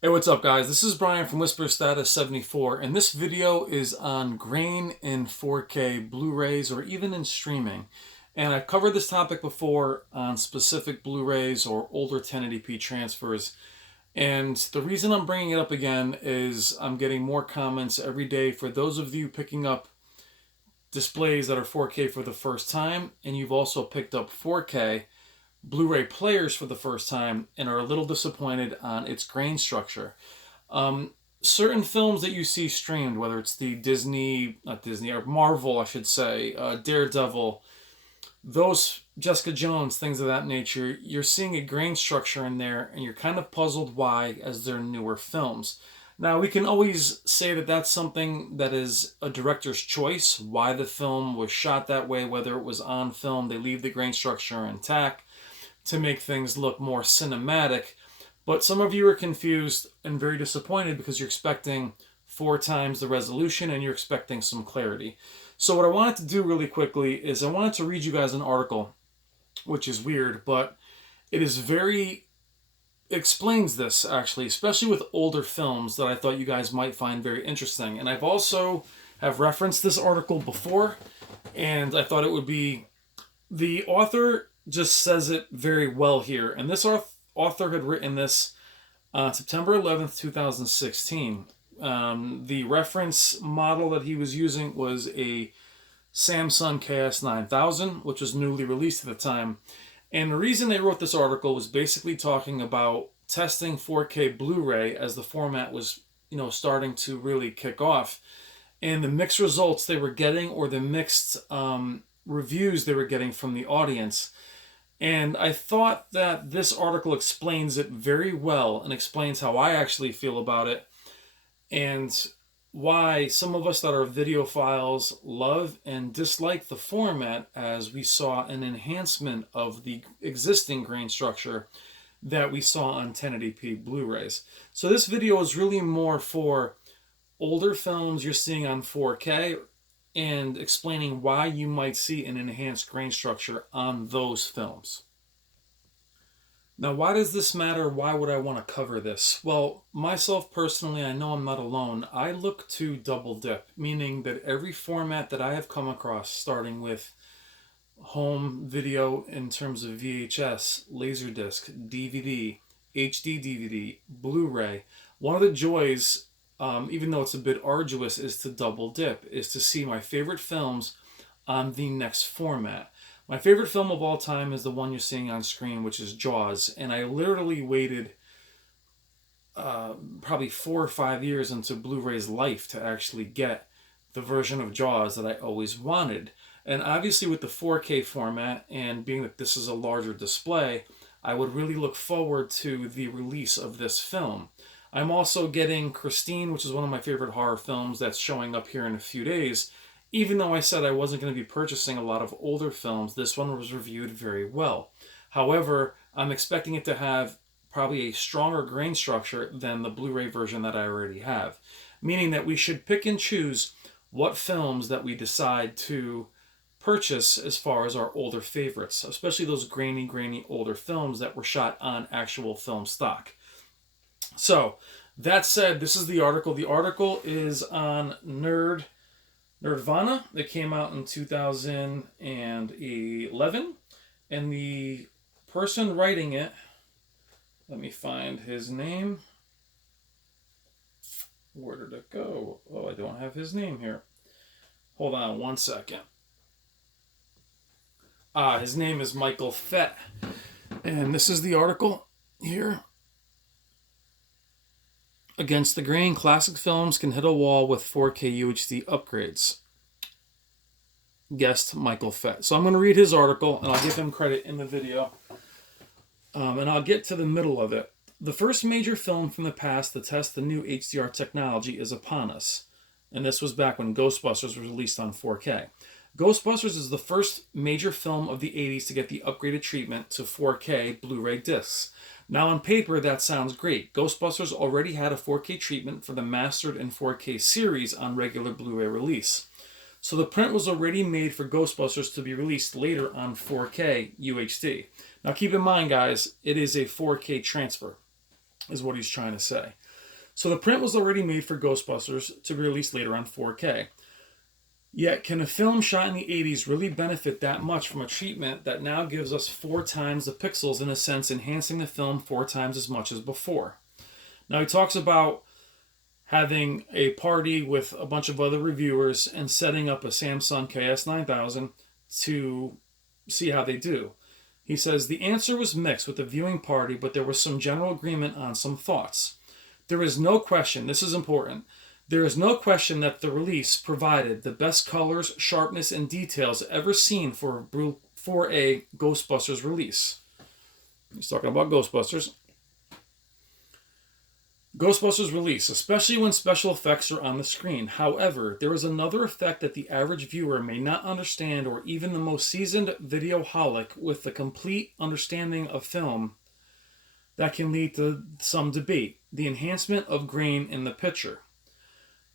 Hey, what's up, guys? This is Brian from Whisper Status 74, and this video is on grain in 4K Blu-rays or even in streaming. And I've covered this topic before on specific Blu-rays or older 1080p transfers. And the reason I'm bringing it up again is I'm getting more comments every day for those of you picking up displays that are 4K for the first time, and you've also picked up 4K Blu-ray players for the first time and are a little disappointed on its grain structure. Certain films that you see streamed, whether it's the Disney, not Disney, or Marvel, I should say, Daredevil, those Jessica Jones, things of that nature, you're seeing a grain structure in there, and you're kind of puzzled why, as they're newer films. Now, we can always say that that's something that is a director's choice, why the film was shot that way, whether it was on film, they leave the grain structure intact to make things look more cinematic. But some of you are confused and very disappointed because you're expecting 4 times the resolution and you're expecting some clarity. So what I wanted to do really quickly is I wanted to read you guys an article, which is weird, but it is very it explains this actually, especially with older films that I thought you guys might find very interesting. And I've also have referenced this article before, and I thought it would be the author just says it very well here. And this author had written this on September 11th, 2016. The reference model that he was using was a Samsung KS9000, which was newly released at the time. And the reason they wrote this article was basically talking about testing 4K Blu-ray as the format was, starting to really kick off, and the mixed results they were getting, or the mixed reviews they were getting from the audience. And I thought that this article explains it very well and explains how I actually feel about it, and why some of us that are videophiles love and dislike the format, as we saw an enhancement of the existing grain structure that we saw on 1080p Blu-rays. So this video is really more for older films you're seeing on 4K and explaining why you might see an enhanced grain structure on those films. Now, why does this matter? Why would I want to cover this? Well, myself personally, I know I'm not alone. I look to double dip, meaning that every format that I have come across, starting with home video in terms of VHS, Laserdisc, DVD, HD DVD, Blu-ray, one of the joys, even though it's a bit arduous, is to double dip, is to see my favorite films on the next format. My favorite film of all time is the one you're seeing on screen, which is Jaws. And I literally waited probably 4 or 5 years into Blu-ray's life to actually get the version of Jaws that I always wanted. And obviously with the 4K format, and being that this is a larger display, I would really look forward to the release of this film. I'm also getting Christine, which is one of my favorite horror films that's showing up here in a few days. Even though I said I wasn't going to be purchasing a lot of older films, this one was reviewed very well. However, I'm expecting it to have probably a stronger grain structure than the Blu-ray version that I already have. Meaning that we should pick and choose what films that we decide to purchase as far as our older favorites, especially those grainy older films that were shot on actual film stock. So, that said, this is the article. The article is on Nerdvana. That came out in 2011. And the person writing it, let me find his name. Where did it go? Oh, I don't have his name here. Hold on 1 second. His name is Michael FETT. And this is the article here. Against the grain, classic films can hit a wall with 4K UHD upgrades. Guest Michael FETT. So I'm going to read his article, and I'll give him credit in the video. And I'll get to the middle of it. The first major film from the past to test the new HDR technology is upon us. And this was back when Ghostbusters was released on 4K. Ghostbusters is the first major film of the 80s to get the upgraded treatment to 4K Blu-ray discs. Now on paper, that sounds great. Ghostbusters already had a 4K treatment for the mastered and 4K series on regular Blu-ray release. So the print was already made for Ghostbusters to be released later on 4K UHD. Now keep in mind, guys, it is a 4K transfer, is what he's trying to say. So the print was already made for Ghostbusters to be released later on 4K. Yet, can a film shot in the 80s really benefit that much from a treatment that now gives us 4 times the pixels, in a sense, enhancing the film 4 times as much as before? Now, he talks about having a party with a bunch of other reviewers and setting up a Samsung KS9000 to see how they do. He says the answer was mixed with the viewing party, but there was some general agreement on some thoughts. There is no question, this is important, there is no question that the release provided the best colors, sharpness, and details ever seen for a Ghostbusters release. He's talking about Ghostbusters. Ghostbusters release, especially when special effects are on the screen. However, there is another effect that the average viewer may not understand, or even the most seasoned videoholic with a complete understanding of film, that can lead to some debate: the enhancement of grain in the picture.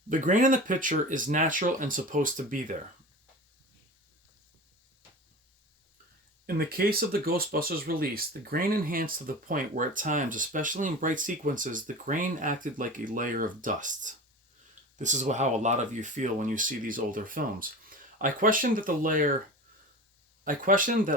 The grain in the picture is natural and supposed to be there. In the case of the Ghostbusters release, the grain enhanced to the point where at times, especially in bright sequences, the grain acted like a layer of dust. This is how a lot of you feel when you see these older films. I questioned that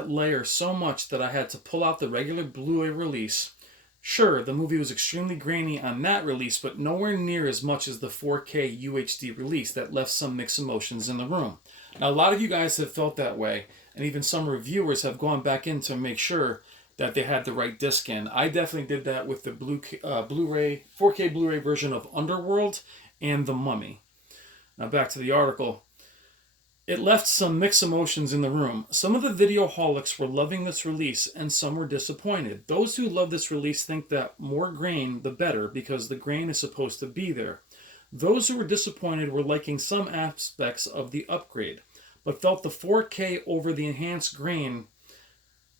layer so much that I had to pull out the regular Blu-ray release. Sure, the movie was extremely grainy on that release, but nowhere near as much as the 4K UHD release that left some mixed emotions in the room. Now, a lot of you guys have felt that way, and even some reviewers have gone back in to make sure that they had the right disc in. I definitely did that with the Blu-ray, 4K Blu-ray version of Underworld and The Mummy. Now back to the article. It left some mixed emotions in the room. Some of the videoholics were loving this release, and some were disappointed. Those who love this release think that more grain, the better, because the grain is supposed to be there. Those who were disappointed were liking some aspects of the upgrade, but felt the 4K over the enhanced grain,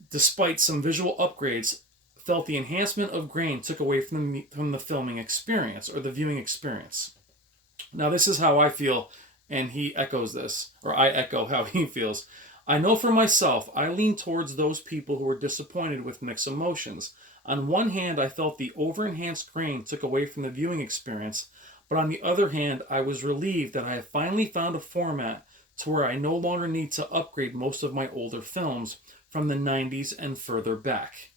despite some visual upgrades, felt the enhancement of grain took away from the filming experience, or the viewing experience. Now this is how I feel, and he echoes this, or I echo how he feels. I know for myself, I lean towards those people who are disappointed with mixed emotions. On one hand, I felt the over-enhanced grain took away from the viewing experience, but on the other hand, I was relieved that I have finally found a format to where I no longer need to upgrade most of my older films from the 90s and further back.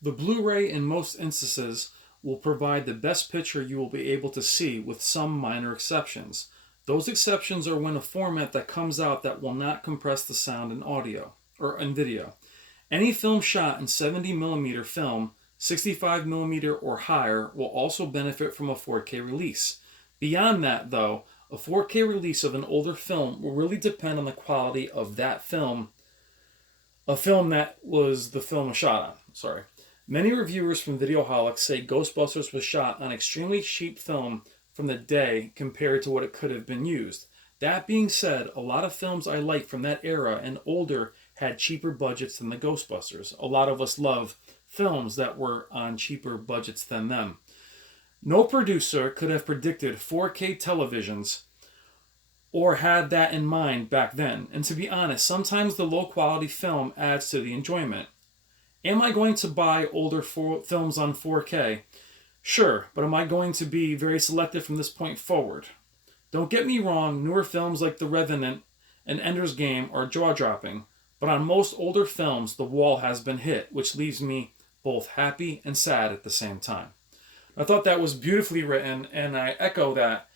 The Blu-ray, in most instances, will provide the best picture you will be able to see, with some minor exceptions. Those exceptions are when a format that comes out that will not compress the sound and audio, or in video. Any film shot in 70mm film, 65mm or higher, will also benefit from a 4K release. Beyond that, though, a 4K release of an older film will really depend on the quality of that film, a film that was the film shot on. Many reviewers from Videoholics say Ghostbusters was shot on extremely cheap film from the day compared to what it could have been used. That being said, a lot of films I like from that era and older had cheaper budgets than the Ghostbusters. A lot of us love films that were on cheaper budgets than them. No producer could have predicted 4K televisions or had that in mind back then. And to be honest, sometimes the low quality film adds to the enjoyment. Am I going to buy older films on 4K? Sure, but am I going to be very selective from this point forward? Don't get me wrong, newer films like The Revenant and Ender's Game are jaw-dropping, but on most older films, the wall has been hit, which leaves me both happy and sad at the same time. I thought that was beautifully written, and I echo that.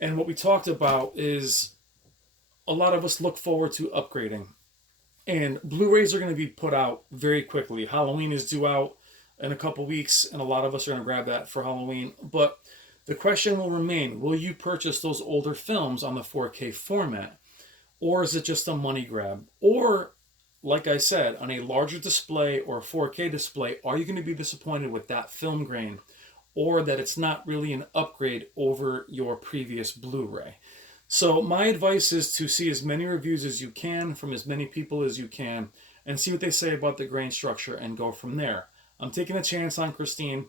And what we talked about is a lot of us look forward to upgrading. And Blu-rays are going to be put out very quickly. Halloween is due out in a couple weeks, and a lot of us are going to grab that for Halloween. But the question will remain, will you purchase those older films on the 4K format? Or is it just a money grab? Or, like I said, on a larger display or a 4K display, are you going to be disappointed with that film grain? Or that it's not really an upgrade over your previous Blu-ray? So my advice is to see as many reviews as you can from as many people as you can and see what they say about the grain structure and go from there. I'm taking a chance on Christine.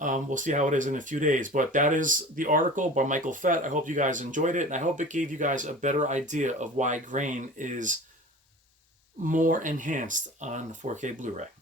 We'll see how it is in a few days. But that is the article by Michael FETT. I hope you guys enjoyed it, and I hope it gave you guys a better idea of why grain is more enhanced on 4K Blu-ray.